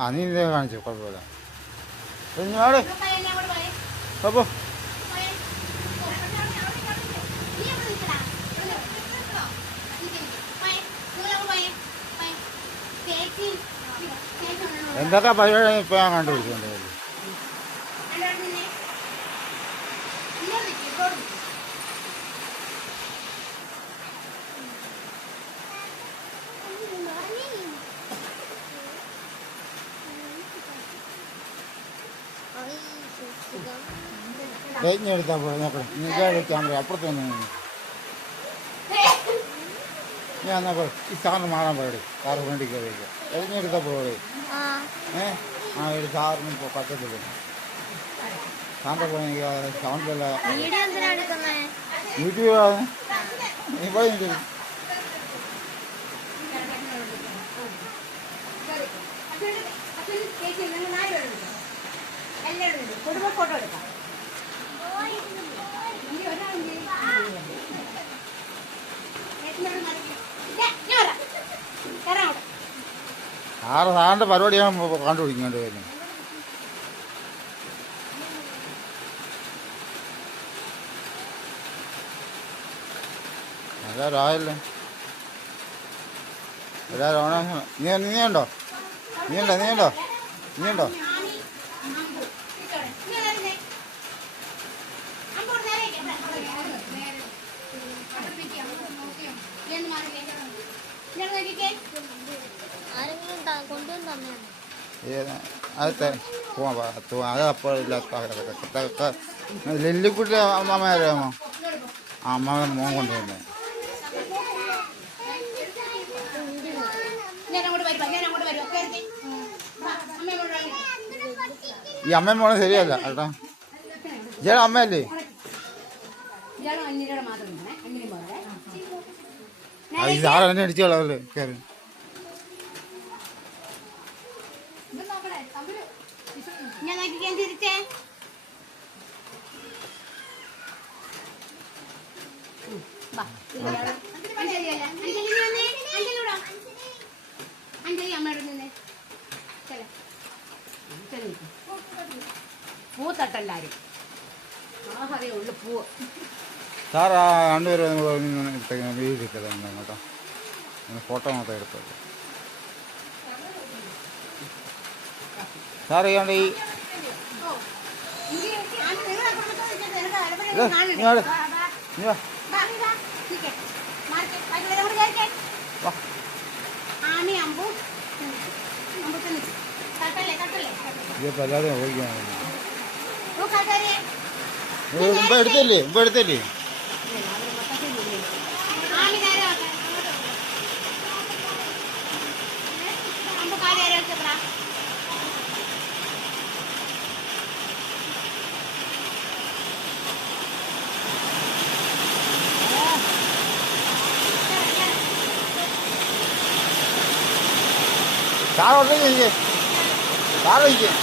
ആ നീ ഇതേ കാണിച്ചു കുഴപ്പമില്ല. കുഞ്ഞാട് അപ്പോൾ എന്തൊക്കെ പരിപാടി ഇപ്പോൾ ഞാൻ കണ്ടുപിടിച്ചുകൊണ്ട് എടുത്താൽ പോലെ നോക്കണം. നീ ക്യാമറ അപ്പുറത്ത് വന്നു ഞാൻ നോക്കാം. ഈ സാറിന് മാറാൻ പോയി കാറ് വേണ്ടി കയറിയിരിക്കുക. എടുത്താൽ പോലെ ആ ഒരു സാറിന് ഇപ്പോൾ പറ്റത്തില്ല. സാറിൻ്റെ പോയി സൗണ്ടിലല്ല യൂട്യൂബാണ്. നീ പോയിട്ട് ഫോട്ടോ എടുക്കാം. സാറിൻ്റെ പരിപാടിയാണ് കണ്ടുപിടിക്കേണ്ടി വരുന്നത്. എല്ലാവരും ആയല്ലേ എല്ലാവരും ഓണം. നീയുണ്ടോ നീയുണ്ടോ നീയുണ്ടോ നീയുണ്ടോ അത് അത് അപ്പോഴില്ല. ലില്ലിക്കുട്ടി അമ്മമാരാമോ ആ അമ്മ മോൻ കൊണ്ടുവരുന്നത്. ഈ അമ്മയും മോളെ ശരിയല്ല കേട്ടോ. ഇയാളെ അമ്മയല്ലേ? ഈ സാറ് എന്നെ അടിച്ചു കളവല്ലേ കയറി. പൂത്തട്ടെല്ലാരും ആഹേ ഉള്ളു പൂവ്. സാർ ആ രണ്ടുപേരും വീട് കേട്ടോ. ഫോട്ടോ മാത്രം എടുത്തത് സാർ ചെയ്യാണ്ട് ഈ ഇതിപ്പോൾ എല്ലാവരും ഓടിക്കാണ്. മുമ്പ് എടുത്തല്ലേ മുമ്പ് എടുത്തല്ലേ സാർ ഉണ്ടെങ്കിൽ സാറ് ഇരിക്കും.